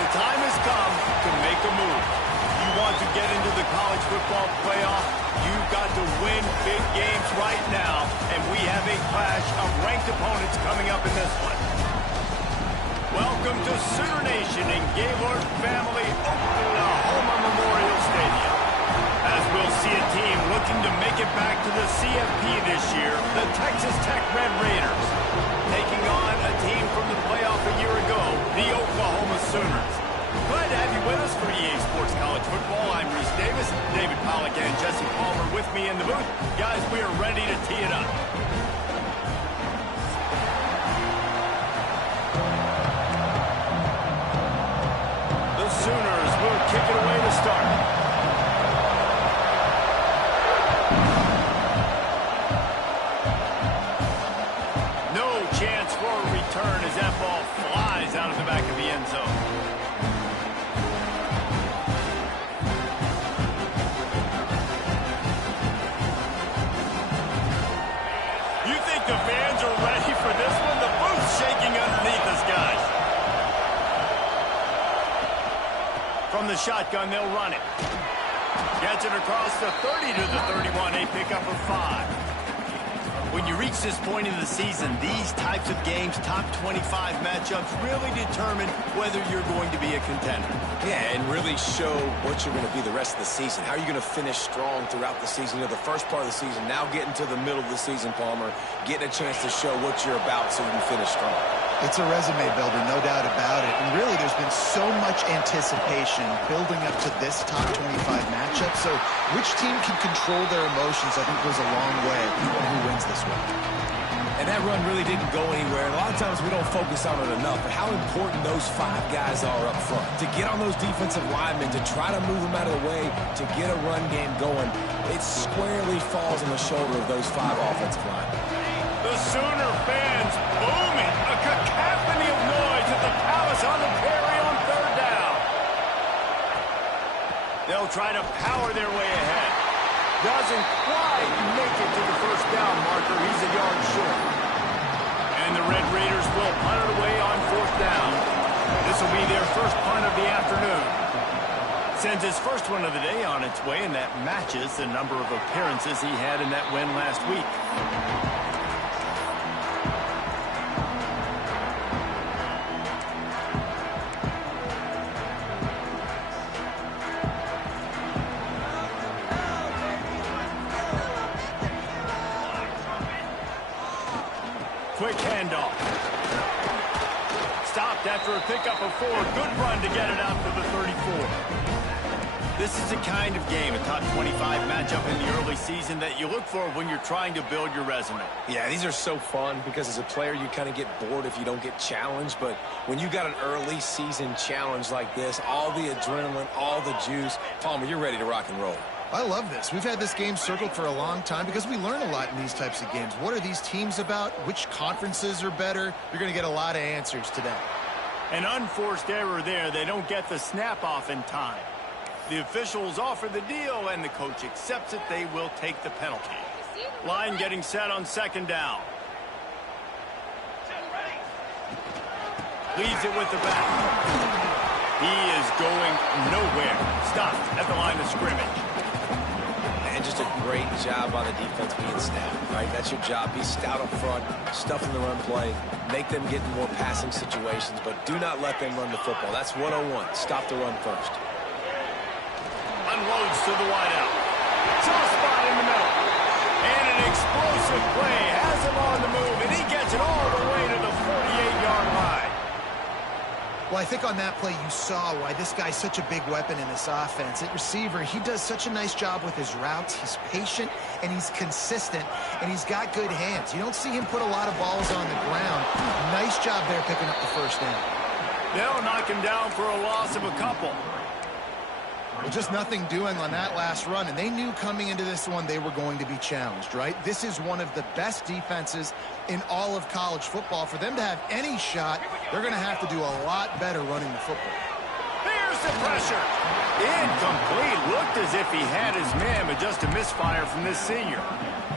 The time has come to make a move. You want to get into the college football playoff, you've got to win big games right now, and we have a clash of ranked opponents coming up in this one. Welcome to Sooner Nation in Gaylord Family Oklahoma Memorial Stadium. As we'll see a team looking to make it back to the CFP this year, the Texas Tech Red Raiders, taking on a team from the playoff a year ago, the Oklahoma Sooners. Glad to have you with us for EA Sports College Football. I'm Reese Davis, David Pollack and Jesse Palmer with me in the booth. Guys, we are ready to tee it up. The Sooners will kick it away to start. No chance for a return as that ball flies out of the back of the end zone. You think the fans are ready for this one? The booth's shaking underneath us, guys. From the shotgun, they'll run it. Gets it across the 30 to the 31, a pickup of 5. When you reach this point in the season, these types of games, top 25 matchups, really determine whether you're going to be a contender. Yeah, and really show what you're going to be the rest of the season. How are you going to finish strong throughout the season? You know, the first part of the season, now getting to the middle of the season, Palmer, getting a chance to show what you're about so you can finish strong. It's a resume builder, no doubt about it. And really, there's been so much anticipation building up to this top 25 matchup. So which team can control their emotions, I think, goes a long way on who wins this one. And that run really didn't go anywhere. And a lot of times we don't focus on it enough, but how important those 5 guys are up front. To get on those defensive linemen, to try to move them out of the way, to get a run game going, it squarely falls on the shoulder of those 5 offensive linemen. The Sooner fans booming. A cacophony of noise at the Palace on the Prairie on 3rd down. They'll try to power their way ahead. Doesn't quite make it to the 1st down marker. He's a yard short. And the Red Raiders will punt it away on 4th down. This will be their first punt of the afternoon. Sends his first one of the day on its way, and that matches the number of appearances he had in that win last week. Quick handoff. Stopped after a pickup of 4. Good run to get it out to the 34. This is the kind of game, a top 25 matchup in the early season, that you look for when you're trying to build your resume. Yeah, these are so fun because as a player you kind of get bored if you don't get challenged. But when you got an early season challenge like this, all the adrenaline, all the juice, Palmer, you're ready to rock and roll. I love this. We've had this game circled for a long time because we learn a lot in these types of games. What are these teams about? Which conferences are better? You're going to get a lot of answers today. An unforced error there. They don't get the snap off in time. The officials offer the deal, and the coach accepts it. They will take the penalty. Line getting set on 2nd down. Leaves it with the back. He is going nowhere. Stopped at the line of scrimmage. And just a great job by the defense being stout, right? That's your job. Be stout up front, stuff in the run play, make them get in more passing situations, but do not let them run the football. That's 101. Stop the run first. Unloads to the wideout. Tough spot in the middle. And an explosive play has him on the move, and he gets it all the way to the 48-yard line. Well, I think on that play you saw why this guy's such a big weapon in this offense. At receiver, he does such a nice job with his routes. He's patient, and he's consistent, and he's got good hands. You don't see him put a lot of balls on the ground. Nice job there picking up the 1st down. They'll knock him down for a loss of a couple. Well, just nothing doing on that last run, and they knew coming into this one they were going to be challenged, right? This is one of the best defenses in all of college football. For them to have any shot, they're going to have to do a lot better running the football. Here's the pressure. Incomplete. Looked as if he had his man, but just a misfire from this senior.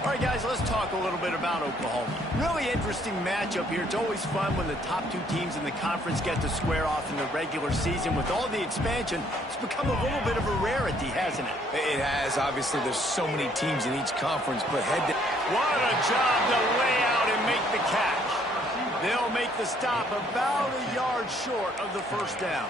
All right, guys, let's talk a little bit about Oklahoma. Really interesting matchup here. It's always fun when the top two teams in the conference get to square off in the regular season. With all the expansion, it's become a little bit of a rarity, hasn't it? It has. Obviously, there's so many teams in each conference, but head to... What a job to lay out and make the catch. They'll make the stop about a yard short of the first down.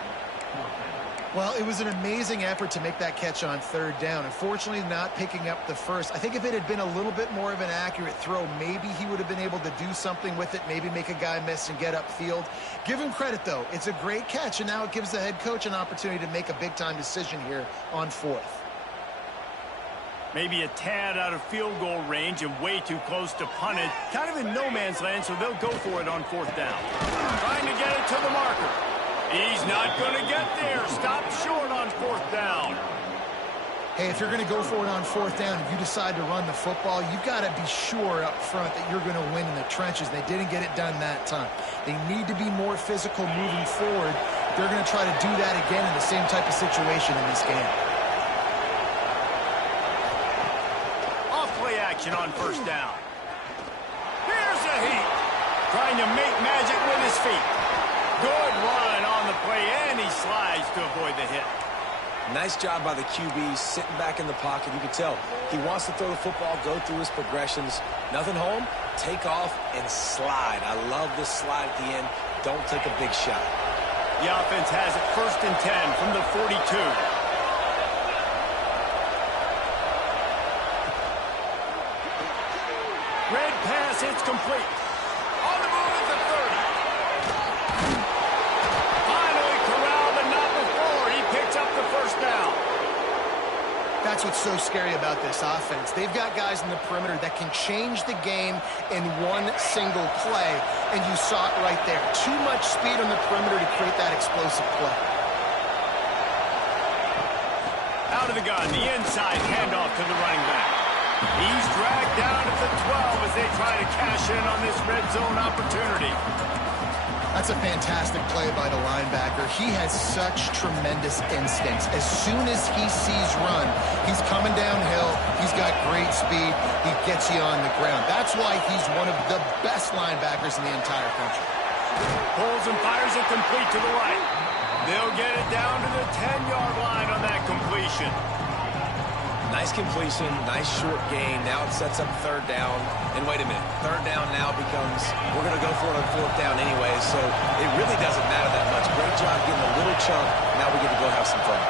Well, it was an amazing effort to make that catch on third down. Unfortunately, not picking up the first. I think if it had been a little bit more of an accurate throw, maybe he would have been able to do something with it, maybe make a guy miss and get upfield. Give him credit, though. It's a great catch, and now it gives the head coach an opportunity to make a big-time decision here on fourth. Maybe a tad out of field goal range and way too close to punt it. Kind of in no man's land, so they'll go for it on fourth down. Trying to get it to the marker. He's not going to get there. Stop short on fourth down. Hey, if you're going to go for it on fourth down, if you decide to run the football, you've got to be sure up front that you're going to win in the trenches. They didn't get it done that time. They need to be more physical moving forward. They're going to try to do that again in the same type of situation in this game. Off-play action on first down. Here's a heat. Trying to make magic with his feet. Good run on the play, and he slides to avoid the hit. Nice job by the QB, sitting back in the pocket. You can tell he wants to throw the football, go through his progressions. Nothing home, take off, and slide. I love this slide at the end. Don't take a big shot. The offense has it 1st and 10 from the 42. Red pass, it's complete. On the move at the 30. Finally corralled, but not before. He picks up the first down. That's what's so scary about this offense. They've got guys in the perimeter that can change the game in one single play, and you saw it right there. Too much speed on the perimeter to create that explosive play. Out of the gun, the inside handoff to the running back. He's dragged down at the 12 as they try to cash in on this red zone opportunity. That's a fantastic play by the linebacker. He has such tremendous instincts. As soon as he sees run, he's coming downhill. He's got great speed. He gets you on the ground. That's why he's one of the best linebackers in the entire country. Pulls and fires it complete to the right. They'll get it down to the 10-yard line on that completion. Nice completion, nice short gain. Now it sets up third down. And wait a minute, third down now becomes, we're going to go for it on fourth down anyway, so it really doesn't matter that much. Great job getting a little chunk. Now we get to go have some fun.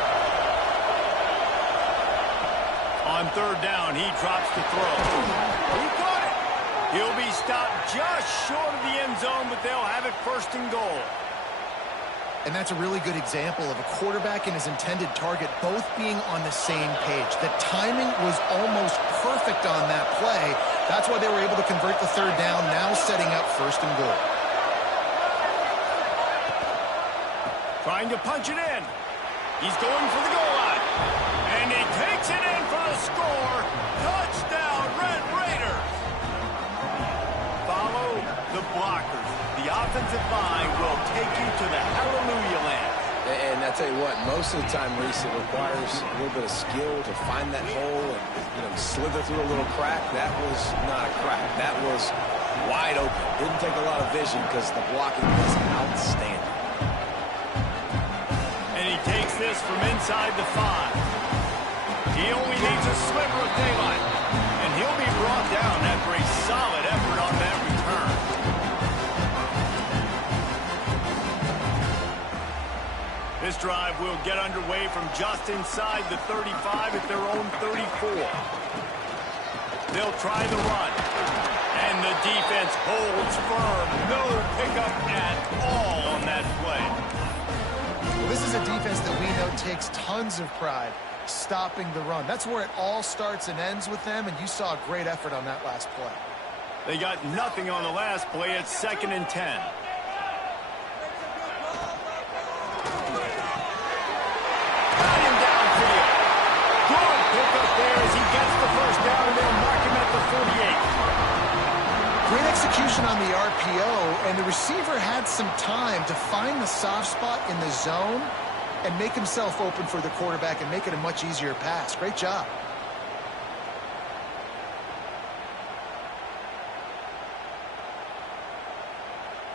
On third down, he drops the throw. He caught it. He'll be stopped just short of the end zone, but they'll have it 1st and goal. And that's a really good example of a quarterback and his intended target both being on the same page. The timing was almost perfect on that play. That's why they were able to convert the third down, now setting up 1st and goal. Trying to punch it in. He's going for the goal line. And he takes it in for the score. Touchdown, Red Raiders. Follow the blockers. The offensive line will take you to the hallelujah land. And I tell you what, most of the time, Reese, it requires a little bit of skill to find that hole and, slither through a little crack. That was not a crack. That was wide open. Didn't take a lot of vision because the blocking was outstanding. And he takes this from inside the 5. He only needs a sliver of daylight. And he'll be brought down after a solid effort on that return. This drive will get underway from just inside the 35 at their own 34. They'll try the run. And the defense holds firm. No pickup at all on that play. Well, this is a defense that we know takes tons of pride stopping the run. That's where it all starts and ends with them, and you saw a great effort on that last play. They got nothing on the last play. It's 2nd and 10. Great execution on the RPO, and the receiver had some time to find the soft spot in the zone, and make himself open for the quarterback and make it a much easier pass. Great job.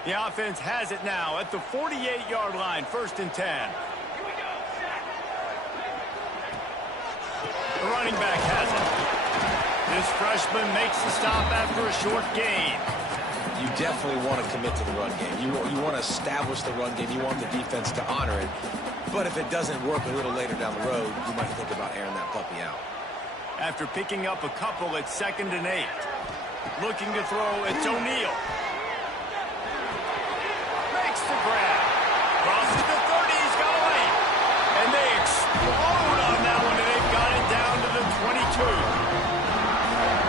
The offense has it now at the 48-yard line, 1st and 10. The running back has it. This freshman makes the stop after a short gain. You definitely want to commit to the run game. You want to establish the run game. You want the defense to honor it. But if it doesn't work a little later down the road, you might think about airing that puppy out. After picking up a couple at 2nd and 8. Looking to throw, it's O'Neal. Makes the grab. Crosses the 30, he's got away. And they explode on that one, and they've got it down to the 22.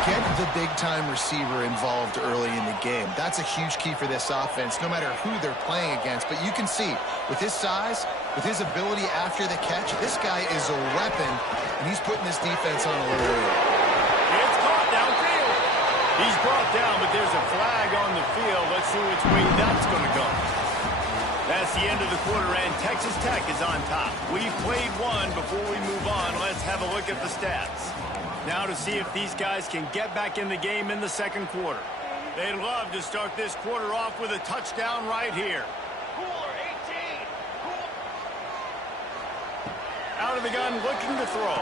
Get the big-time receiver involved early in the game. That's a huge key for this offense, no matter who they're playing against. But you can see, with his size, with his ability after the catch, this guy is a weapon, and he's putting this defense on a little early. It's caught downfield. He's brought down, but there's a flag on the field. Let's see which way that's going to go. That's the end of the quarter, and Texas Tech is on top. We've played one. Before we move on, let's have a look at the stats. Now to see if these guys can get back in the game in the 2nd quarter. They'd love to start this quarter off with a touchdown right here. Out of the gun, looking to throw.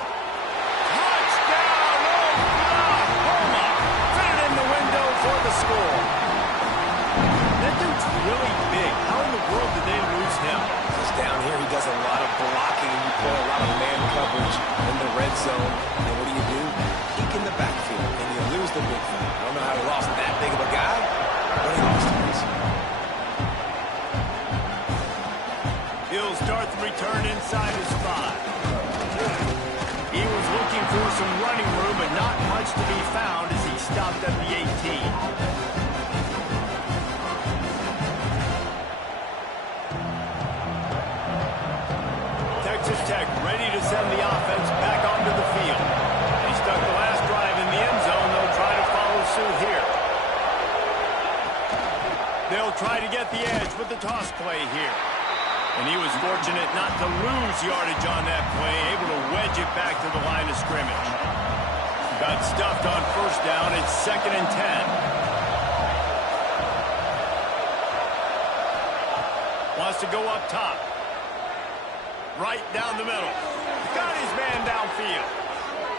Touchdown! Oklahoma! Fit it in the window for the score. That dude's really big. How in the world did they lose him? Because down here he does a lot of blocking. You play a lot of man coverage in the red zone. And what do? Peek in the backfield, and you lose the big thing. I don't know how he lost that big of a guy, but he lost him. He'll start the return inside his 5. He was looking for some running room, but not much to be found as he stopped at the 18. Texas Tech ready to send the offense back onto the field. They stuck the last drive in the end zone. They'll try to follow suit here. They'll try to get the edge with the toss play here. And he was fortunate not to lose yardage on that play, able to wedge it back to the line of scrimmage. Got stuffed on 1st down. It's 2nd and 10. Wants to go up top. Right down the middle. Got his man downfield.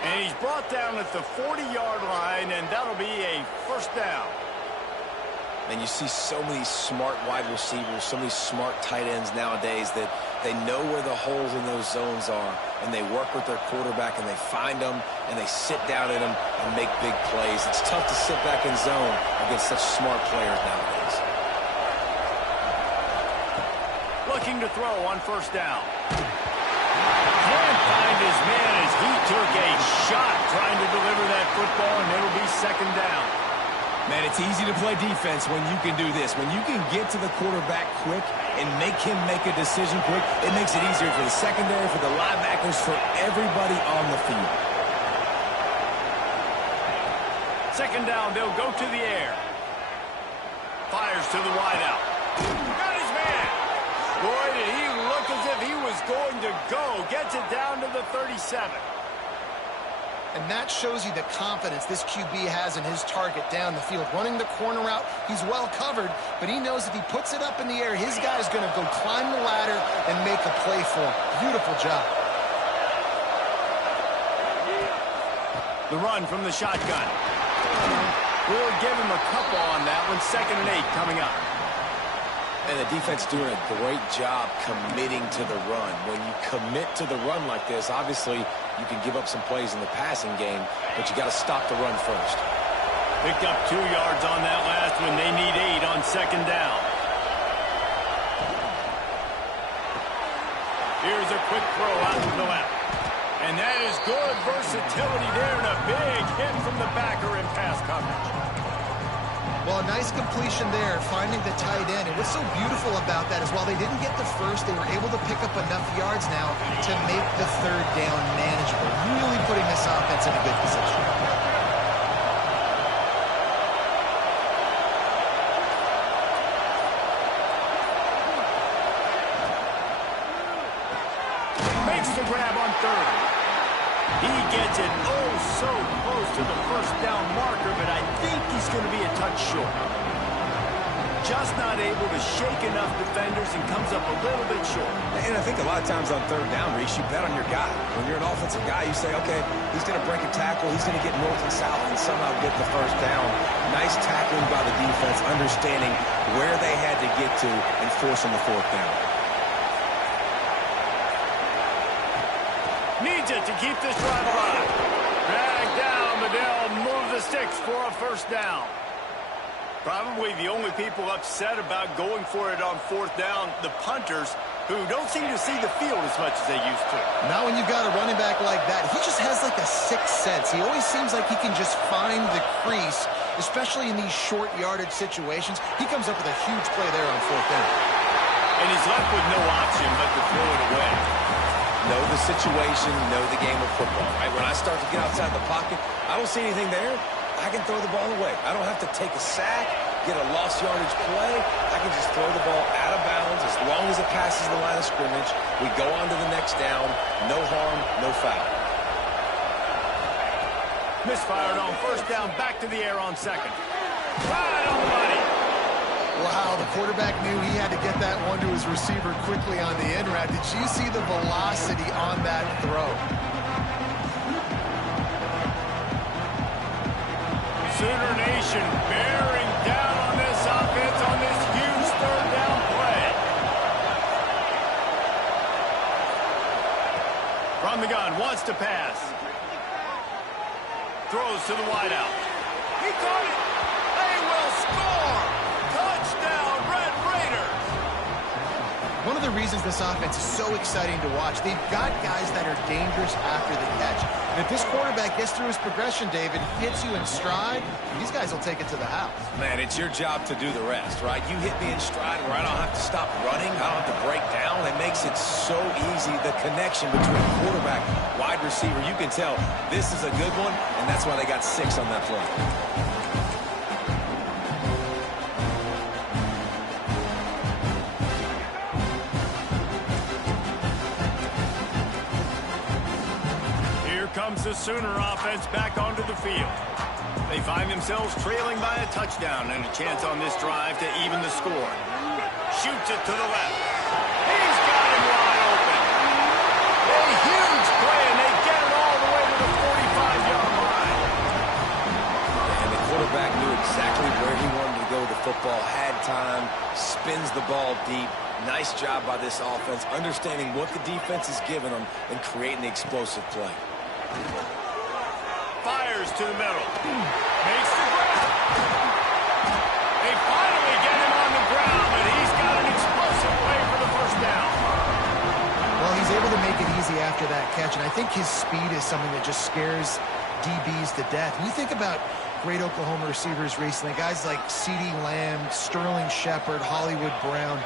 And he's brought down at the 40-yard line, and that'll be a 1st down. And you see so many smart wide receivers, so many smart tight ends nowadays that they know where the holes in those zones are, and they work with their quarterback, and they find them, and they sit down in them and make big plays. It's tough to sit back in zone against such smart players nowadays. Looking to throw on 1st down. Can't find his man as he took a shot trying to deliver that football, and it'll be 2nd down. Man, it's easy to play defense when you can do this. When you can get to the quarterback quick and make him make a decision quick, it makes it easier for the secondary, for the linebackers, for everybody on the field. 2nd down, they'll go to the air. Fires to the wideout. Got his man. Boy, did he look as if he was going to go. Gets it down to the 37. And that shows you the confidence this QB has in his target down the field. Running the corner route, he's well covered, but he knows if he puts it up in the air, his guy's going to go climb the ladder and make a play for him. Beautiful job. The run from the shotgun. We'll give him a couple on that one. 2nd and 8 coming up. And the defense doing a great job committing to the run. When you commit to the run like this, obviously you can give up some plays in the passing game, but you got to stop the run first. Picked up 2 yards on that last one. They need 8 on 2nd down. Here's a quick throw out to the left. And that is good versatility there, and a big hit from the backer in pass coverage. Well, a nice completion there, finding the tight end. And what's so beautiful about that is while they didn't get the first, they were able to pick up enough yards now to make the 3rd down manageable. Really putting this offense in a good position. grab on third. He gets it oh so close to the first down marker, but I think he's going to be a touch short. Just not able to shake enough defenders and comes up a little bit short. And I think a lot of times on third down, Reese, you bet on your guy. When you're an offensive guy, you say, okay, he's going to break a tackle, he's going to get north and south and somehow get the first down. Nice tackling by the defense, understanding where they had to get to and forcing the fourth down. Needs it to keep this drive alive. Drag down, but they'll move the sticks for a first down. Probably the only people upset about going for it on fourth down, the punters, who don't seem to see the field as much as they used to. Now when you've got a running back like that, he just has like a sixth sense. He always seems like he can just find the crease, especially in these short yardage situations. He comes up with a huge play there on fourth down. And he's left with no option but to throw it away. Know the situation, know the game of football, right? When I start to get outside the pocket, I don't see anything there. I can throw the ball away. I don't have to take a sack, get a lost yardage play. I can just throw the ball out of bounds as long as it passes the line of scrimmage. We go on to the next down. No harm, no foul. Misfired on first down, back to the air on second. Right on the money. Wow, the quarterback knew he had to get that one to his receiver quickly on the in route. Did you see the velocity on that throw? Sooner Nation bearing down on this offense on this huge third down play. From the gun, wants to pass. Throws to the wideout. He caught it. They will score. Touchdown, Red Raiders. One of the reasons this offense is so exciting to watch, they've got guys that are dangerous after the catch. And if this quarterback gets through his progression, David, hits you in stride, these guys will take it to the house. Man, it's your job to do the rest, right? You hit me in stride where I don't have to stop running. I don't have to break down. It makes it so easy. The connection between quarterback, wide receiver, you can tell this is a good one, and that's why they got 6 on that play. Comes the Sooner offense back onto the field. They find themselves trailing by a touchdown and a chance on this drive to even the score. Shoots it to the left. He's got him wide open. A huge play, and they get it all the way to the 45-yard line. And the quarterback knew exactly where he wanted to go with the football, had time, spins the ball deep. Nice job by this offense, understanding what the defense is giving them and creating the explosive play. Fires to the middle. Makes the grab. They finally get him on the ground, and he's got an explosive play for the first down. Well, he's able to make it easy after that catch, and I think his speed is something that just scares DBs to death. When you think about great Oklahoma receivers recently, guys like CeeDee Lamb, Sterling Shepard, Hollywood Brown,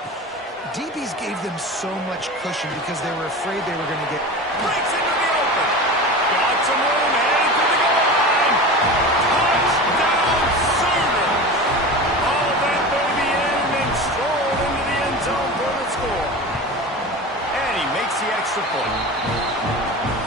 DBs gave them so much cushion because they were afraid they were going to get... Breaks into the open. Got some room, headed to the goal line. Touchdown, Sooners. All that baby in and then strolled into the end zone for the score. And he makes the extra point.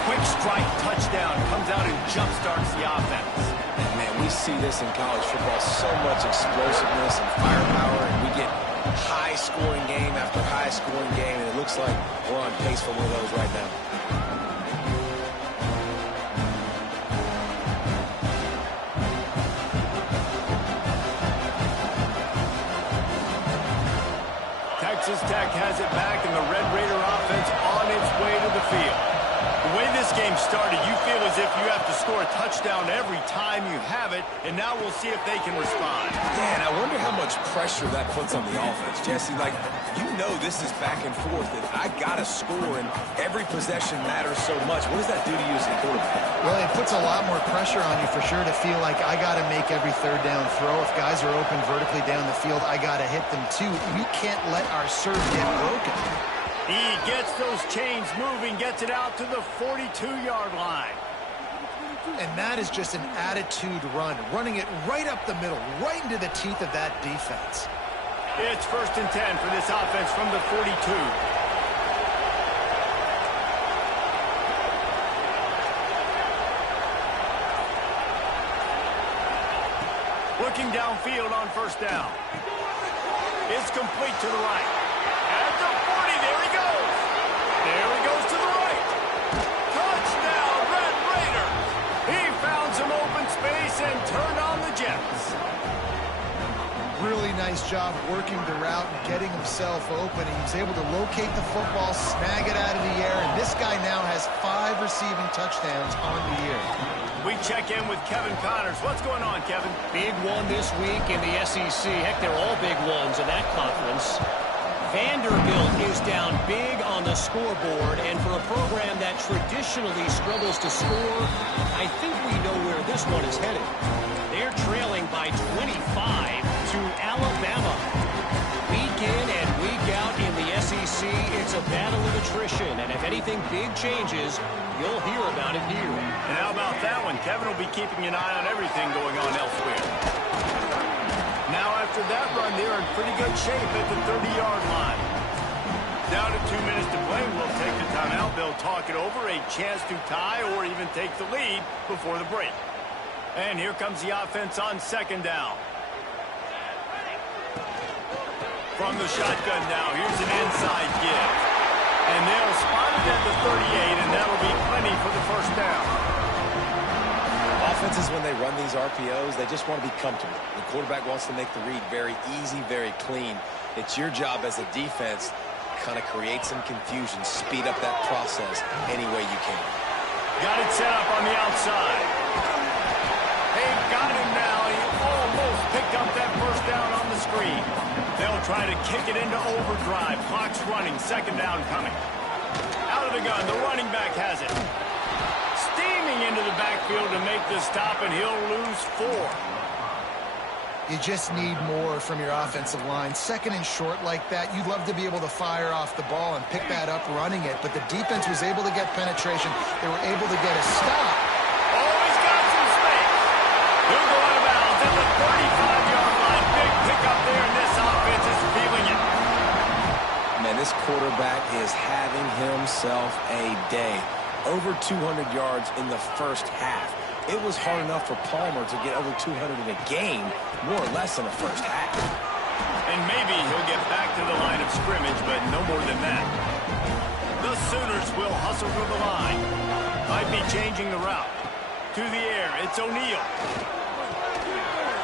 Quick strike touchdown comes out and jumpstarts the offense. And man, we see this in college football, so much explosiveness and firepower, and we get high-scoring game after high-scoring game, and it looks like we're on pace for one of those right now. Texas Tech has it back, and the Red Raider offense on its way to the field. The way this game started, you feel as if you have to score a touchdown every time you have it, and now we'll see if they can respond. Yeah, and I wonder how much pressure that puts on the offense. Jesse, like, you know this is back and forth, and I got to score, and every possession matters so much. What does that do to you as a quarterback? Well, it puts a lot more pressure on you for sure to feel like I got to make every third down throw. If guys are open vertically down the field, I got to hit them too. We can't let our serve get broken. He gets those chains moving, gets it out to the 42-yard line. And that is just an attitude run, running it right up the middle, right into the teeth of that defense. It's 1st and 10 for this offense from the 42. Looking downfield on first down. It's complete to the right. At the 40, there he goes. There he goes to the right. Touchdown, Red Raiders. He found some open space and turned on the Jets. Really nice job working the route and getting himself open. He was able to locate the football, snag it out of the air, and this guy now has 5 receiving touchdowns on the year. We check in with Kevin Connors. What's going on, Kevin? Big one this week in the SEC. Heck, they're all big ones in that conference. Vanderbilt is down big on the scoreboard, and for a program that traditionally struggles to score, I think we know where this one is headed. They're trailing by 25 to Alabama. Week in and week out in the SEC, it's a battle of attrition, and if anything big changes, you'll hear about it here. And how about that one? Kevin will be keeping an eye on everything going on elsewhere. Now after that run, they're in pretty good shape at the 30-yard line. Down to 2 minutes to play, we'll take the timeout. They'll talk it over, a chance to tie or even take the lead before the break. And here comes the offense on second down. From the shotgun now, here's an inside give. And they'll spot it at the 38, and that'll be plenty for the first down. Offenses, when they run these RPOs, they just want to be comfortable. The quarterback wants to make the read very easy, very clean. It's your job as a defense to kind of create some confusion, speed up that process any way you can. Got it set up on the outside. They've got him now. He almost picked up that first down on the screen. They'll try to kick it into overdrive. Clock's running. Second down coming. Out of the gun. The running back has it. Steaming into the backfield to make the stop, and he'll lose 4. You just need more from your offensive line. Second and short like that, you'd love to be able to fire off the ball and pick that up running it, but the defense was able to get penetration. They were able to get a stop. Oh, he's got some space. He'll go out of bounds at the 35-yard line. Big pickup there, and this offense is feeling it. Man, this quarterback is having himself a day. Over 200 yards in the first half. It was hard enough for Palmer to get over 200 in a game, more or less in the first half. And maybe he'll get back to the line of scrimmage, but no more than that. The Sooners will hustle through the line. Might be changing the route. To the air, it's O'Neal.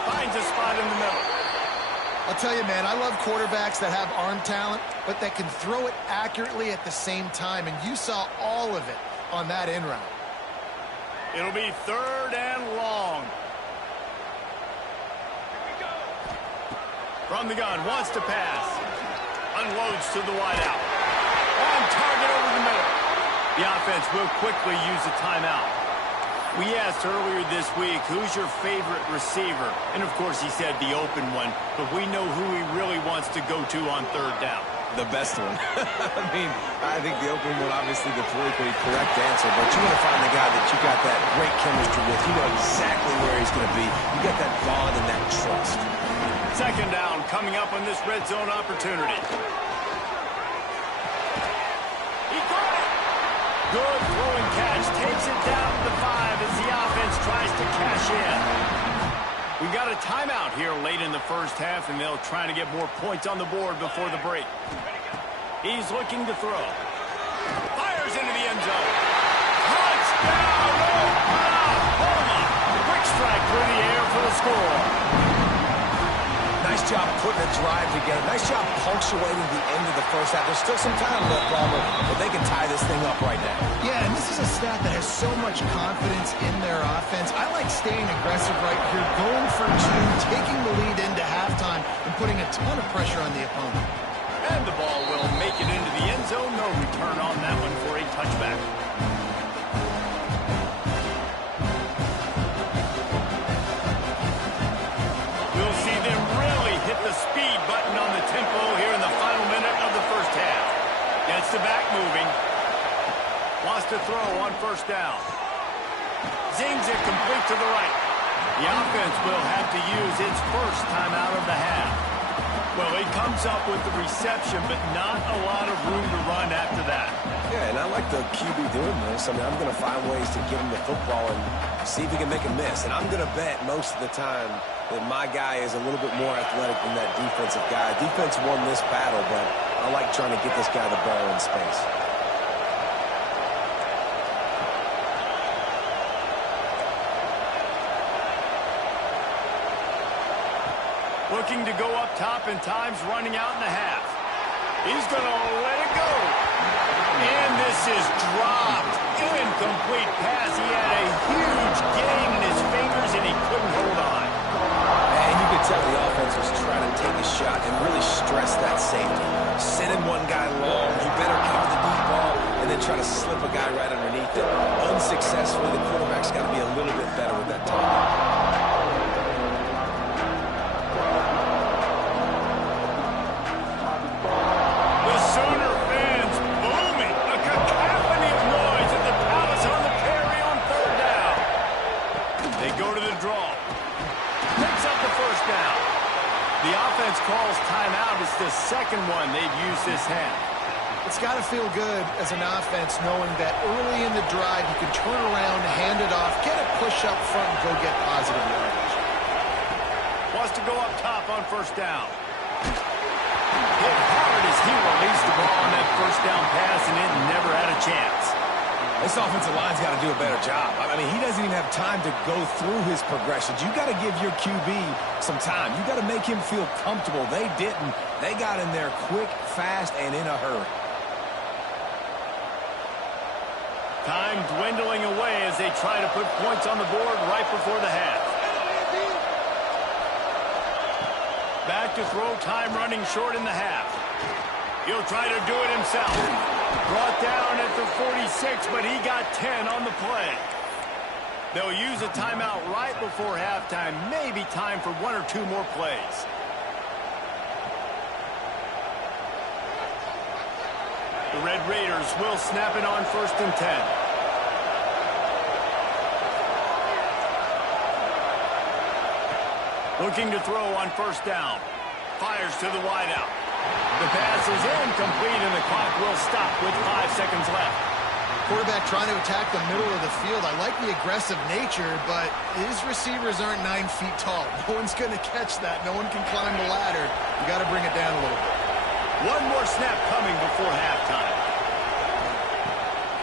Finds a spot in the middle. I'll tell you, man, I love quarterbacks that have arm talent, but that can throw it accurately at the same time, and you saw all of it on that in route. It'll be third and long. From the gun, wants to pass. Unloads to the wideout. On target over the middle. The offense will quickly use a timeout. We asked earlier this week, who's your favorite receiver? And of course he said the open one, but we know who he really wants to go to on third down. The best one. I mean, I think the open one, obviously the politically correct answer, but you want to find the guy that you got that great chemistry with. You know exactly where he's going to be. You got that bond and that trust. Second down coming up on this red zone opportunity. He caught it. Good throwing catch. Takes it down to the 5 as the offense tries to cash in. We got a timeout here late in the first half, and they'll try to get more points on the board before the break. He's looking to throw. Fires into the end zone. Touchdown, Oklahoma! Quick strike through the air for the score. Nice job putting a drive together. Nice job punctuating the end of the first half. There's still some time left, Palmer, but they can tie this thing up right now. Yeah, and this is a staff that has so much confidence in their offense. I like staying aggressive right here, going for 2, taking the lead into halftime, and putting a ton of pressure on the opponent. And the ball will make it into the end zone. No return on that one for a touchback. We'll see them really hit the speed button on the tempo here in the final minute of the first half. Gets the back moving. Wants to throw on first down. Zings it complete to the right. The offense will have to use its first timeout of the half. Well, he comes up with the reception, but not a lot of room to run after that. Yeah, and I like the QB doing this. I mean, I'm going to find ways to give him the football and see if he can make a miss. And I'm going to bet most of the time that my guy is a little bit more athletic than that defensive guy. Defense won this battle, but I like trying to get this guy the ball in space. Looking to go up top, and time's running out in the half. He's going to let it go. And this is dropped. Incomplete pass. He had a huge gain in his fingers, and he couldn't hold on. And you could tell the offense was trying to take a shot and really stress that safety. Sending one guy long, you better cover the deep ball, and then try to slip a guy right underneath it. Unsuccessfully, the quarterback's got to be a little bit better with that timing. The offense calls timeout. It's the second one they've used this half. It's got to feel good as an offense knowing that early in the drive you can turn around, hand it off, get a push up front, and go get positive yardage. Wants to go up top on first down. Hit hard as he released the ball on that first down pass, and it never had a chance. This offensive line's got to do a better job. I mean, he doesn't even have time to go through his progressions. You got to give your QB some time. You got to make him feel comfortable. They didn't. They got in there quick, fast, and in a hurry. Time dwindling away as they try to put points on the board right before the half. Back to throw, time running short in the half. He'll try to do it himself. Brought down at the 46, but he got 10 on the play. They'll use a timeout right before halftime. Maybe time for one or two more plays. The Red Raiders will snap it on 1st and 10. Looking to throw on first down. Fires to the wideout. The pass is incomplete, and the clock will stop with 5 seconds left. Quarterback trying to attack the middle of the field. I like the aggressive nature, but his receivers aren't 9 feet tall. No one's going to catch that. No one can climb the ladder. You got to bring it down a little bit. One more snap coming before halftime.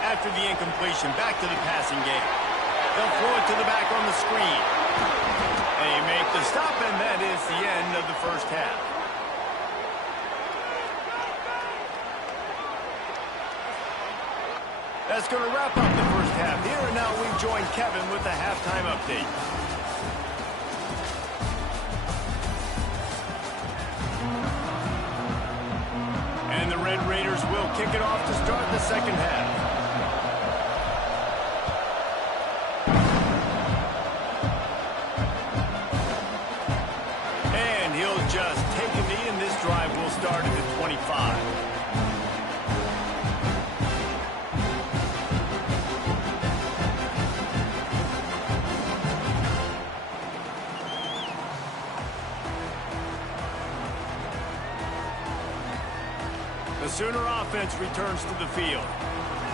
After the incompletion, back to the passing game. They'll throw it to the back on the screen. They make the stop, and that is the end of the first half. That's going to wrap up the first half here, and now we join Kevin with the halftime update. And the Red Raiders will kick it off to start the second half. And he'll just take a knee, and this drive will start at the 25. The Sooner offense returns to the field.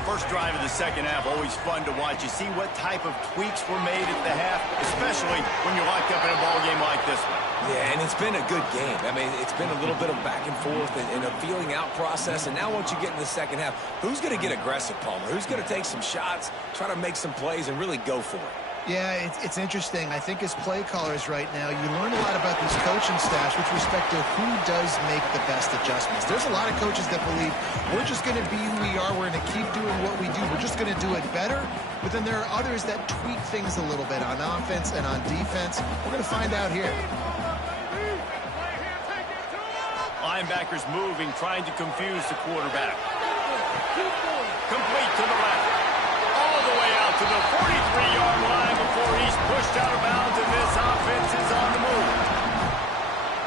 First drive of the second half, always fun to watch. You see what type of tweaks were made at the half, especially when you're locked up in a ball game like this one. Yeah, and it's been a good game. I mean, it's been a little bit of back and forth and a feeling out process. And now once you get in the second half, who's going to get aggressive, Palmer? Who's going to take some shots, try to make some plays, and really go for it? Yeah, it's interesting. I think as play callers right now, you learn a lot about these coaching staffs with respect to who does make the best adjustments. There's a lot of coaches that believe we're just going to be who we are. We're going to keep doing what we do. We're just going to do it better. But then there are others that tweak things a little bit on offense and on defense. We're going to find out here. Linebackers moving, trying to confuse the quarterback. Complete to the left. All the way out to the 43-yard line before he's pushed out of bounds, and this offense is on the move.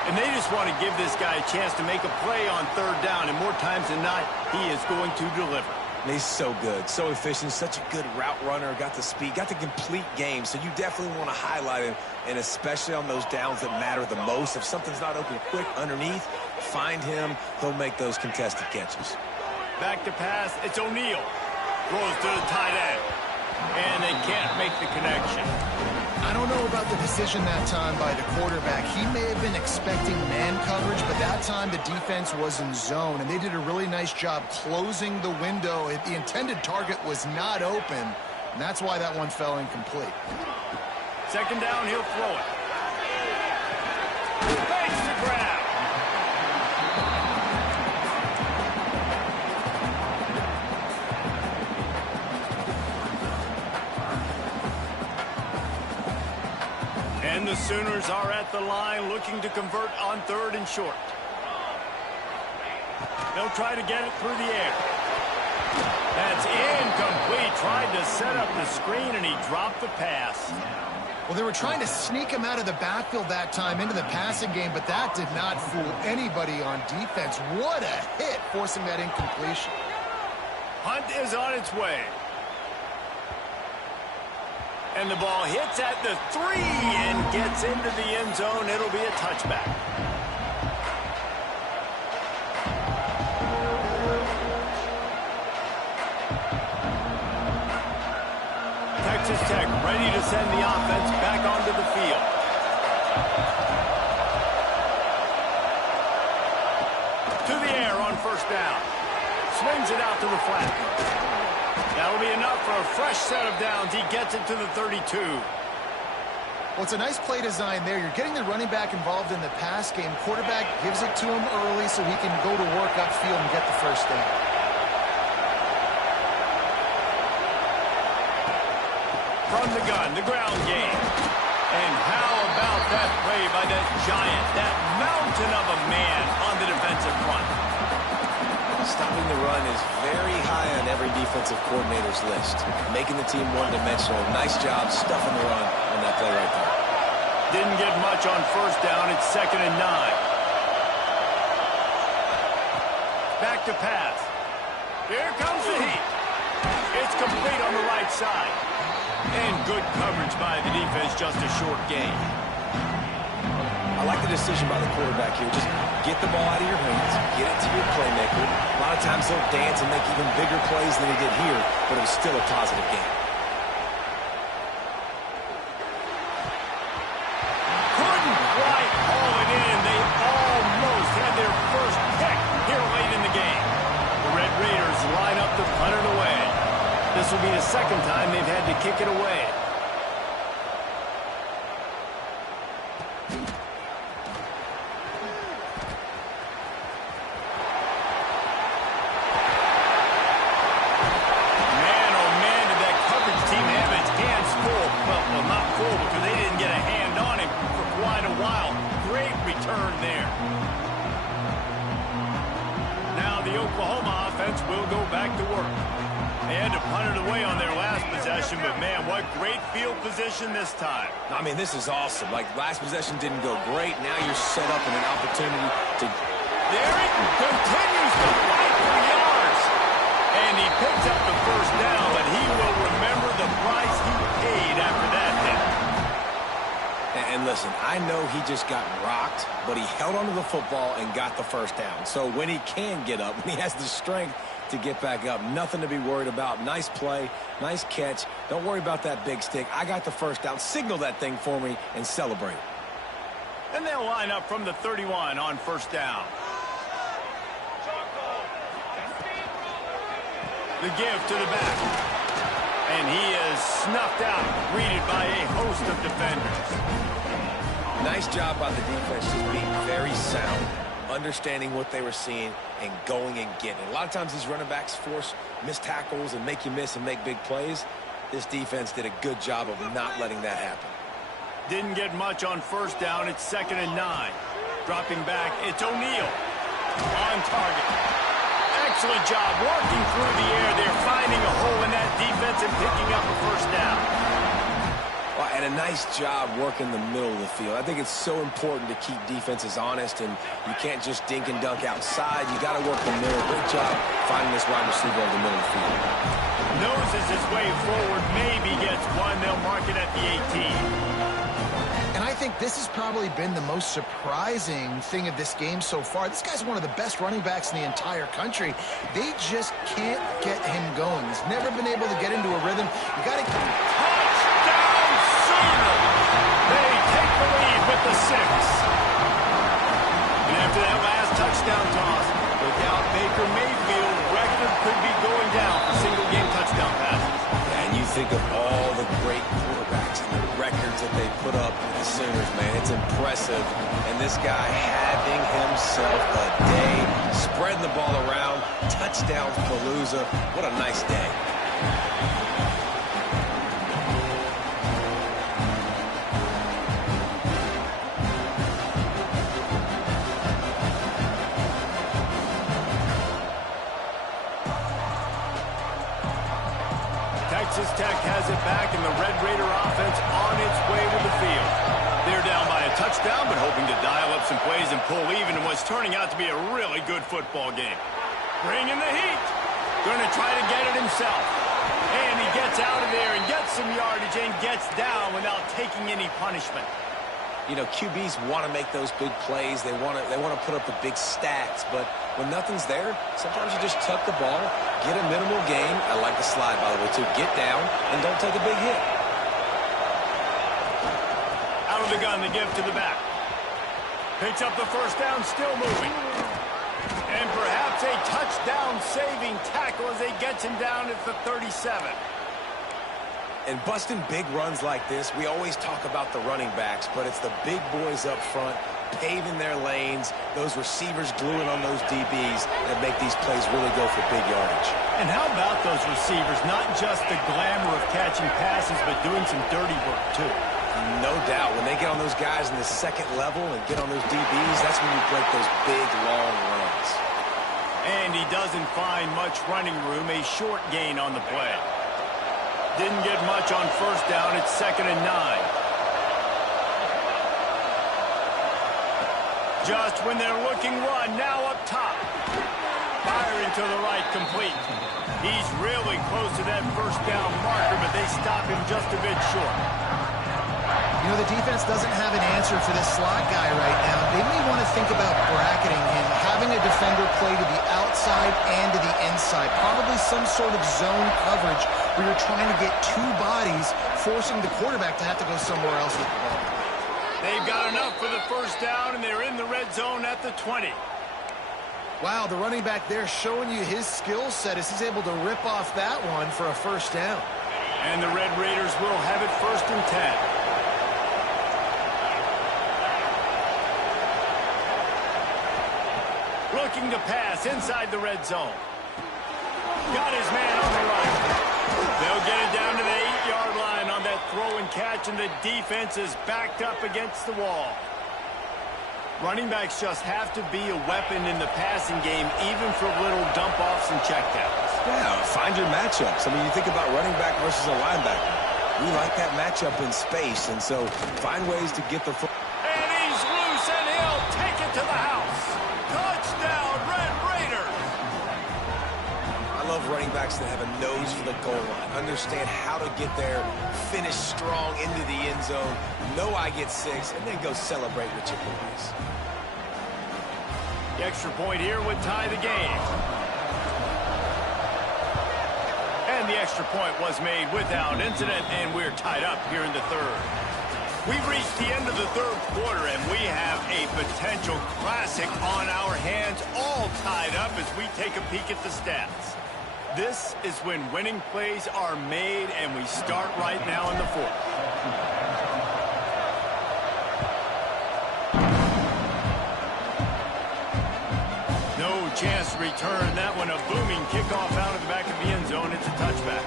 And they just want to give this guy a chance to make a play on third down, and more times than not, he is going to deliver. And he's so good, so efficient, such a good route runner, got the speed, got the complete game, so you definitely want to highlight him, and especially on those downs that matter the most. If something's not open quick underneath, find him, he'll make those contested catches. Back to pass. It's O'Neal. Throws to the tight end. And they can't make the connection. I don't know about the decision that time by the quarterback. He may have been expecting man coverage, but that time the defense was in zone, and they did a really nice job closing the window. The intended target was not open, and that's why that one fell incomplete. Second down, he'll throw it. Fakes the grab. And the Sooners are at the line looking to convert on 3rd and short. They'll try to get it through the air. That's incomplete. Tried to set up the screen, and he dropped the pass. Well, they were trying to sneak him out of the backfield that time into the passing game, but that did not fool anybody on defense. What a hit, forcing that incompletion. Hunt is on its way. And the ball hits at the 3 and gets into the end zone. It'll be a touchback. Texas Tech ready to send the offense back onto the field. To the air on 1st down. Swings it out to the flat. That'll be enough for a fresh set of downs. He gets it to the 32. Well, it's a nice play design there. You're getting the running back involved in the pass game. Quarterback gives it to him early so he can go to work upfield and get the 1st down. From the gun, the ground game. And how about that play by that giant, that mountain of a man on the defensive front? Stopping the run is very high on every defensive coordinator's list. Making the team one-dimensional. Nice job stuffing the run on that play right there. Didn't get much on 1st down. It's 2nd and 9. Back to pass. Here comes the heat. It's complete on the right side. And good coverage by the defense, just a short gain. I like the decision by the quarterback here. Just get the ball out of your hands, get it to your playmaker. A lot of times he'll dance and make even bigger plays than he did here, but it was still a positive game. Couldn't quite haul it in. They almost had their first pick here late in the game. The Red Raiders line up to punt it away. This will be the 2nd time they've had to kick it away. Oklahoma offense will go back to work. They had to punt it away on their last possession, but man, what great field position this time. I mean, this is awesome. Like, last possession didn't go great. Now you're set up in an opportunity to... There it continues to fight for yards. And he picks up the 1st down, but he will remember the price he paid after that hit. And listen, I know he just got rocked, but he held onto the football and got the 1st down. So when he can get up, when he has the strength to get back up, nothing to be worried about. Nice play, nice catch. Don't worry about that big stick. I got the 1st down. Signal that thing for me and celebrate. And they'll line up from the 31 on 1st down. The give to the back. And he is snuffed out, greeted by a host of defenders. Nice job by the defense, just being very sound, understanding what they were seeing, and going and getting it. A lot of times these running backs force missed tackles and make you miss and make big plays. This defense did a good job of not letting that happen. Didn't get much on 1st down. It's 2nd and 9. Dropping back, it's O'Neal on target. Excellent job working through the air. They're finding a hole in that defense and picking up a 1st down. Well, and a nice job working the middle of the field. I think it's so important to keep defenses honest, and you can't just dink and dunk outside. You got to work the middle. Great job finding this wide receiver over the middle of the field. Noses his way forward, maybe gets one. They'll mark it at the 18. And I think this has probably been the most surprising thing of this game so far. This guy's one of the best running backs in the entire country. They just can't get him going. He's never been able to get into a rhythm. You got to... Touchdown, Sooner! They take the lead with the 6. And after that last touchdown toss, look out, Baker Mayfield record could be going down for single-game touchdown passes. And you think of all the great quarterbacks and the records that they put up with the Sooners, man. It's impressive. And this guy having himself a day, spreading the ball around, touchdowns palooza. What a nice day. Texas Tech has it back, and the Red Raider offense on its way to the field. They're down by a touchdown, but hoping to dial up some plays and pull even in what's turning out to be a really good football game. Bringing the heat. Going to try to get it himself. And he gets out of there and gets some yardage and gets down without taking any punishment. You know, QBs want to make those big plays. They want to put up the big stats, but when nothing's there, sometimes you just tuck the ball, get a minimal gain. I like the slide, by the way, too. Get down and don't take a big hit. Out of the gun, the give to the back. Picks up the first down, still moving. And perhaps a touchdown-saving tackle as he gets him down at the 37. And busting big runs like this, we always talk about the running backs, but it's the big boys up front, paving their lanes, those receivers gluing on those DBs that make these plays really go for big yardage. And how about those receivers? Not just the glamour of catching passes, but doing some dirty work, too. No doubt. When they get on those guys in the second level and get on those DBs, that's when you break those big, long runs. And he doesn't find much running room, a short gain on the play. Didn't get much on first down. It's 2nd and 9. Just when they're looking run, now up top. Firing to the right, complete. He's really close to that first down marker, but they stop him just a bit short. You know, the defense doesn't have an answer for this slot guy right now. They may want to think about bracketing him, having a defender play to the outside and to the inside. Probably some sort of zone coverage where you're trying to get two bodies, forcing the quarterback to have to go somewhere else with the ball. They've got enough for the first down, and they're in the red zone at the 20. Wow, the running back there showing you his skill set as he's able to rip off that one for a first down. And the Red Raiders will have it 1st and 10. Looking to pass inside the red zone. Got his man on the right. They'll get it down to the 8-yard line on that throw and catch, and the defense is backed up against the wall. Running backs just have to be a weapon in the passing game, even for little dump-offs and checkdowns. Yeah, find your matchups. I mean, you think about running back versus a linebacker. We like that matchup in space, and so find ways to get the foot. And he's loose, and he'll take it to the house. Touchdown, Red Raiders! I love running backs that have a nose for the goal line, understand how to get there, finish strong into the end zone, know I get 6, and then go celebrate with your boys. The extra point here would tie the game. And the extra point was made without incident, and we're tied up here in the 3rd. We've reached the end of the 3rd quarter, and we have a potential classic on our hands, all tied up as we take a peek at the stats. This is when winning plays are made, and we start right now in the 4th. No chance to return that one. A booming kickoff out of the back of the end zone. It's a touchback.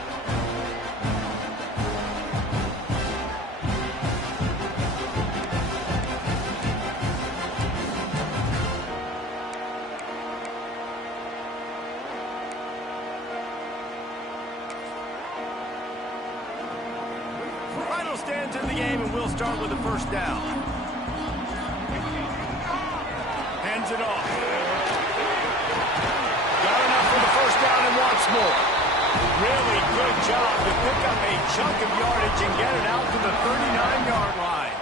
Final stands in the game, and we'll start with the first down. Hands it off. Got enough for the first down and wants more. Really good job to pick up a chunk of yardage and get it out to the 39-yard line.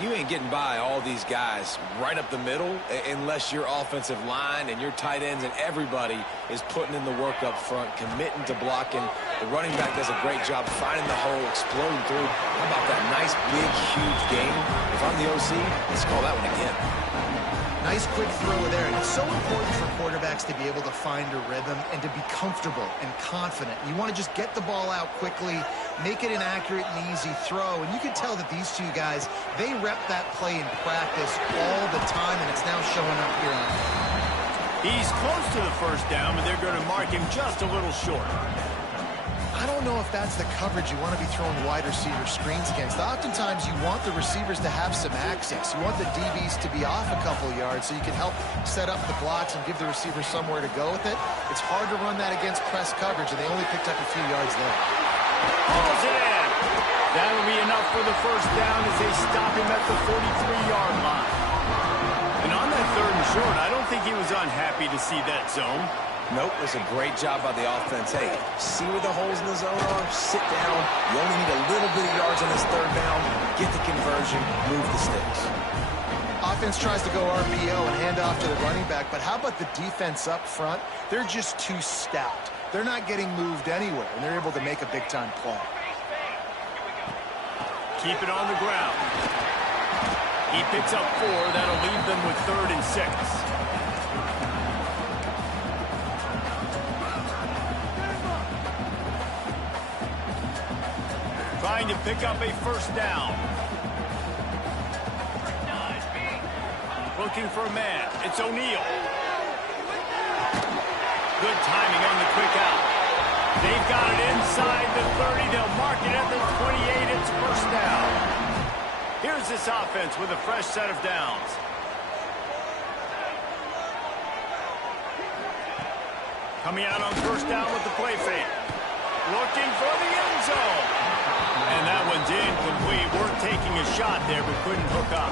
You ain't getting by all these guys right up the middle unless your offensive line and your tight ends and everybody is putting in the work up front, committing to blocking. The running back does a great job finding the hole, exploding through. How about that nice, big, huge game? If I'm the OC, let's call that one again. Nice quick throw there, and it's so important for quarterbacks to be able to find a rhythm and to be comfortable and confident. You want to just get the ball out quickly, make it an accurate and easy throw, and you can tell that these two guys, they rep that play in practice all the time, and it's now showing up here on film. He's close to the first down, but they're going to mark him just a little short. I don't know if that's the coverage you want to be throwing wide receiver screens against. Oftentimes, you want the receivers to have some access. You want the DBs to be off a couple yards so you can help set up the blocks and give the receiver somewhere to go with it. It's hard to run that against press coverage, and they only picked up a few yards there. Pulls it in. That'll be enough for the first down as they stop him at the 43-yard line. And on that 3rd and short, I don't think he was unhappy to see that zone. Nope, it was a great job by the offense. Hey, see where the holes in the zone are? Sit down. You only need a little bit of yards on this 3rd down. Get the conversion, move the sticks. Offense tries to go RPO and hand off to the running back, but how about the defense up front? They're just too stout. They're not getting moved anywhere, and they're able to make a big-time play. Keep it on the ground. He picks up 4. That'll leave them with 3rd and 6. Trying to pick up a first down. Looking for a man. It's O'Neal. Good timing on the quick out. They've got it inside the 30. They'll mark it at the 28. It's first down. Here's this offense with a fresh set of downs. Coming out on first down with the play fake. Looking for the end zone. And that one's incomplete. We're taking a shot there, but couldn't hook up.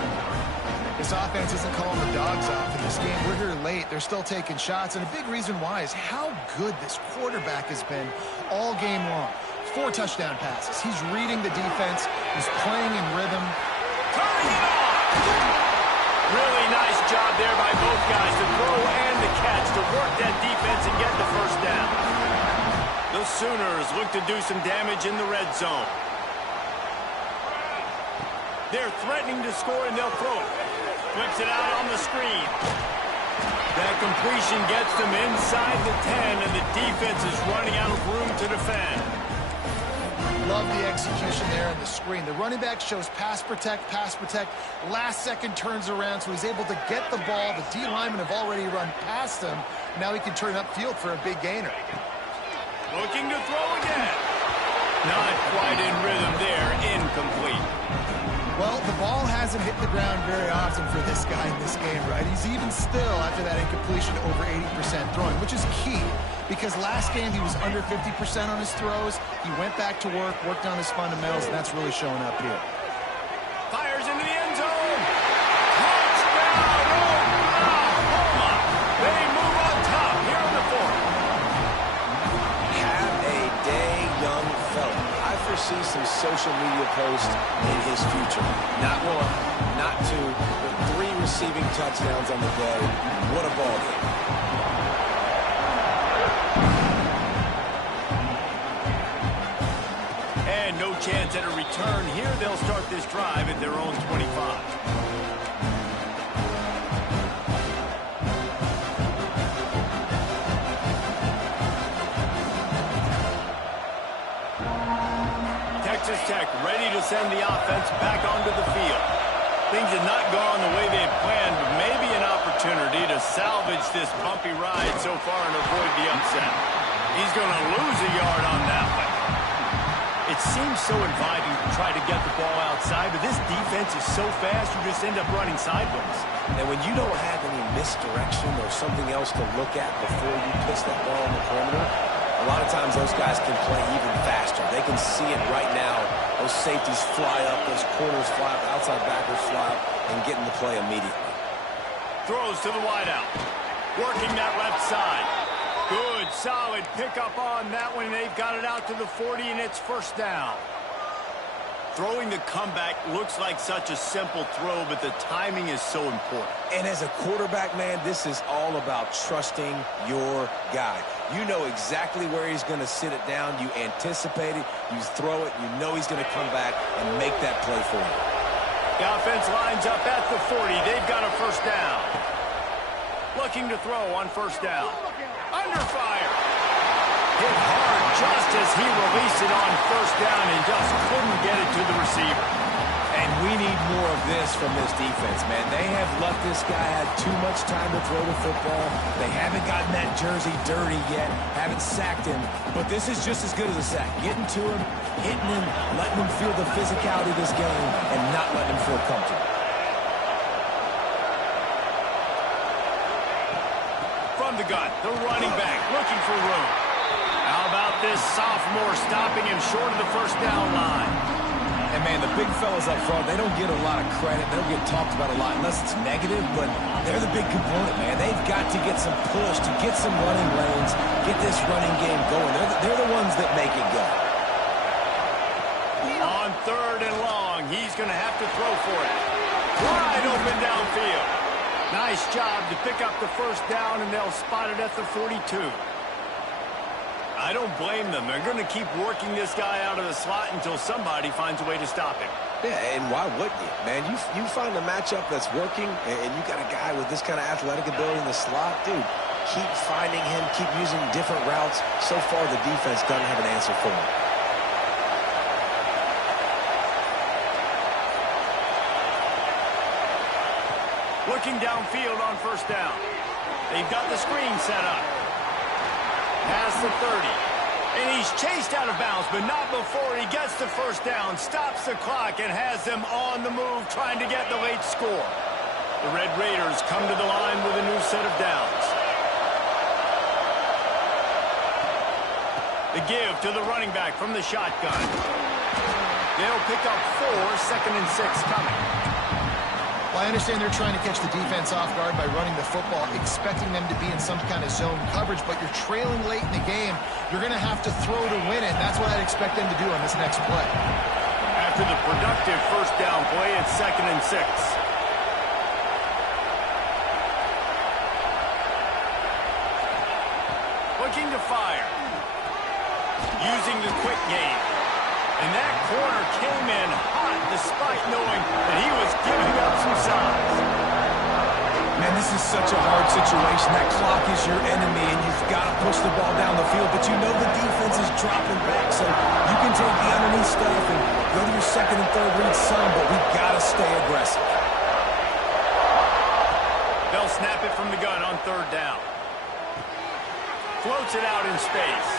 This offense isn't calling the dogs off in this game. We're here late. They're still taking shots, and a big reason why is how good this quarterback has been all game long. 4 touchdown passes. He's reading the defense. He's playing in rhythm. Turning it on! Really nice job there by both guys, the throw and the catch, to work that defense and get the first down. The Sooners look to do some damage in the red zone. They're threatening to score, and they'll throw it. Flips it out on the screen. That completion gets them inside the 10, and the defense is running out of room to defend. Love the execution there on the screen. The running back shows pass protect, last second turns around, so he's able to get the ball. The D linemen have already run past him. Now he can turn upfield for a big gainer. Looking to throw again. Not quite in rhythm there. Incomplete. Well, the ball hasn't hit the ground very often for this guy in this game, right? He's even still, after that incompletion, over 80% throwing, which is key, because last game he was under 50% on his throws. He went back to work, worked on his fundamentals, and that's really showing up here. Fires into the end zone. Touchdown, Oklahoma. They move on top here on the 4th. Have a day, young fella. I foresee some social media posts in his future. Not 1, not 2, but 3 receiving touchdowns on the day. What a ball game. And no chance at a return here. They'll start this drive at their own 25. Texas Tech ready to send the offense back onto the field. Things had not gone the way they had planned, but maybe an opportunity to salvage this bumpy ride so far and avoid the upset. He's going to lose a yard on that one. It seems so inviting to try to get the ball outside, but this defense is so fast you just end up running sideways. And when you don't have any misdirection or something else to look at before you pitch that ball on the perimeter, a lot of times those guys can play even faster. They can see it right now. Those safeties fly up, those corners fly up, outside backers fly up, and get in the play immediately. Throws to the wideout. Working that left side. Good, solid pickup on that one. They've got it out to the 40, and it's first down. Throwing the comeback looks like such a simple throw, but the timing is so important. And as a quarterback, man, this is all about trusting your guy. You know exactly where he's going to sit it down. You anticipate it. You throw it. You know he's going to come back and make that play for you. The offense lines up at the 40. They've got a first down. Looking to throw on first down. Under fire. Hit hard just as he released it on first down and just couldn't get it to the receiver. And we need more of this from this defense, man. They have let this guy have too much time to throw the football. They haven't gotten that jersey dirty yet, haven't sacked him. But this is just as good as a sack. Getting to him, hitting him, letting him feel the physicality of this game, and not letting him feel comfortable. From the gun, the running back looking for room. How about this sophomore stopping him short of the first down line? And, man, the big fellas up front, they don't get a lot of credit. They don't get talked about a lot unless it's negative, but they're the big component, man. They've got to get some push, to get some running lanes, get this running game going. They're the ones that make it go. On third and long, he's going to have to throw for it. Wide open downfield. Nice job to pick up the first down, and they'll spot it at the 42. I don't blame them. They're going to keep working this guy out of the slot until somebody finds a way to stop him. Yeah, and why wouldn't you? Man, you find a matchup that's working, and you got a guy with this kind of athletic ability in the slot, dude, keep finding him, keep using different routes. So far, the defense doesn't have an answer for him. Looking downfield on first down. They've got the screen set up. Past the 30. And he's chased out of bounds, but not before he gets the first down, stops the clock, and has them on the move trying to get the late score. The Red Raiders come to the line with a new set of downs. The give to the running back from the shotgun. They'll pick up 4, 2nd and 6 coming. Well, I understand they're trying to catch the defense off guard by running the football, expecting them to be in some kind of zone coverage, but you're trailing late in the game. You're going to have to throw to win it. That's what I'd expect them to do on this next play. After the productive first down play, it's 2nd and 6. Looking to fire. Using the quick game. And that corner came in hot despite knowing that he was giving up some size. Man, this is such a hard situation. That clock is your enemy, and you've got to push the ball down the field. But you know the defense is dropping back, so you can take the underneath stuff and go to your 2nd and 3rd read some, but we've got to stay aggressive. They'll snap it from the gun on 3rd down. Floats it out in space.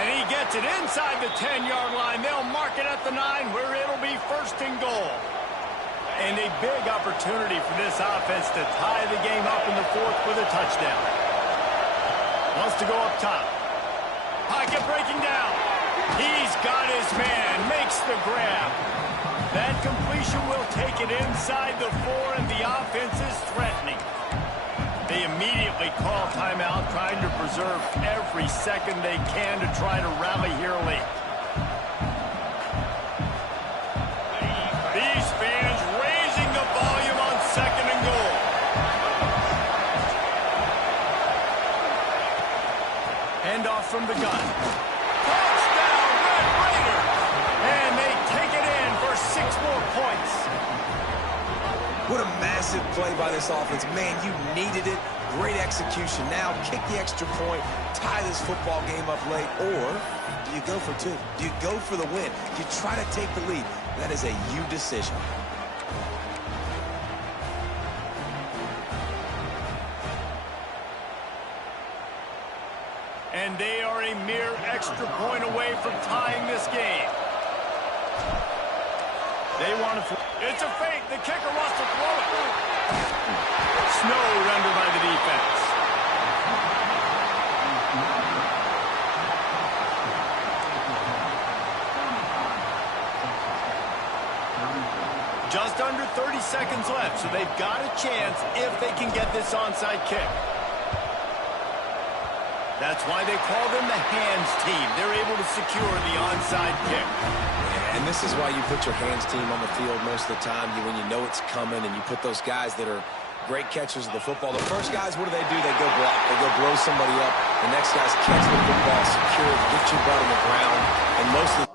And he gets it inside the 10-yard line. They'll mark it at the 9 where it'll be 1st and goal. And a big opportunity for this offense to tie the game up in the 4th with a touchdown. Wants to go up top. Pocket breaking down. He's got his man. Makes the grab. That completion will take it inside the 4, and the offense is threatening. They immediately call timeout, trying to preserve every second they can to try to rally here late. These fans raising the volume on 2nd and goal. Handoff from the gun. Touchdown, Red Raiders! And they take it in for 6 more points. What a massive play by this offense. Man, you needed it. Great execution. Now kick the extra point, tie this football game up late, or do you go for 2? Do you go for the win? Do you try to take the lead? That is a you decision. And they are a mere extra point away from tying this game. They want to... It's a fake. The kicker wants to throw it. Snowed under by the defense. Just under 30 seconds left, so they've got a chance if they can get this onside kick. That's why they call them the hands team. They're able to secure the onside kick. And this is why you put your hands team on the field most of the time when you know it's coming, and you put those guys that are great catchers of the football. The first guys, what do? They go block. They go blow somebody up. The next guys catch the football, secure it, get your butt on the ground, and most of the